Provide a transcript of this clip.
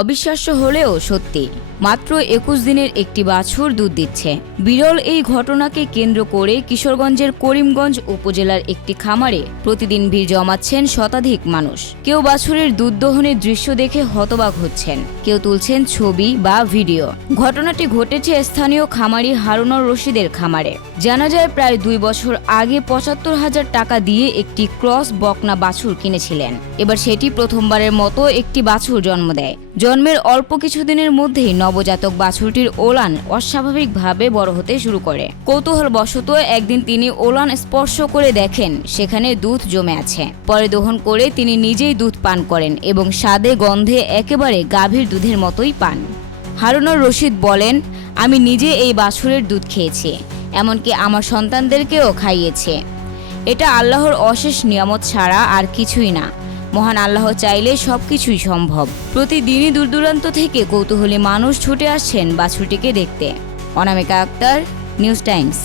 অবিশ্বাস্য হলেও সত্যি। মাত্র একুশ দিনের একটি বাছুর দুধ দিচ্ছে। বিরল এই ঘটনাকে কেন্দ্র করে কিশোরগঞ্জের করিমগঞ্জ উপজেলার একটি খামারে প্রতিদিন ভিড় জমাচ্ছেন শতাধিক মানুষ। কেউ বাছুরের দুধ দহনের দৃশ্য দেখে হতবাক হচ্ছেন। কেউ তুলছেন ছবি বা ভিডিও। ঘটনাটি ঘটেছে স্থানীয় খামারি হারুনর রশিদের খামারে। জানা যায় প্রায় দুই বছর আগে পঁচাত্তর হাজার টাকা দিয়ে একটি ক্রস বকনা বাছুর কিনেছিলেন। এবার সেটি প্রথমবারের মতো একটি বাছুর জন্ম দেয়। জন্মের অল্প কিছুদিনের মধ্যেই নবজাতক বাছুরটির ওলান অস্বাভাবিকভাবে বড় হতে শুরু করে। কৌতূহল বশত একদিন তিনি ওলান স্পর্শ করে দেখেন, সেখানে দুধ জমে আছে। পরে দহন করে তিনি নিজেই দুধ পান করেন এবং স্বাদে গন্ধে একেবারে গাভীর দুধের মতোই পান। হারুনুর রশিদ বলেন, আমি নিজে এই বাছুরের দুধ খেয়েছি, এমনকি আমার সন্তানদেরকেও খাইয়েছে। এটা আল্লাহর অশেষ নিয়ামত ছাড়া আর কিছুই না। মহান আল্লাহ চাইলে সব কিছুই সম্ভব। প্রতিদিনই দূর দূরান্ত থেকে কৌতূহলী মানুষ ছুটে আসছেন বাছুরটিকে দেখতে। Anamika Akter, news Times.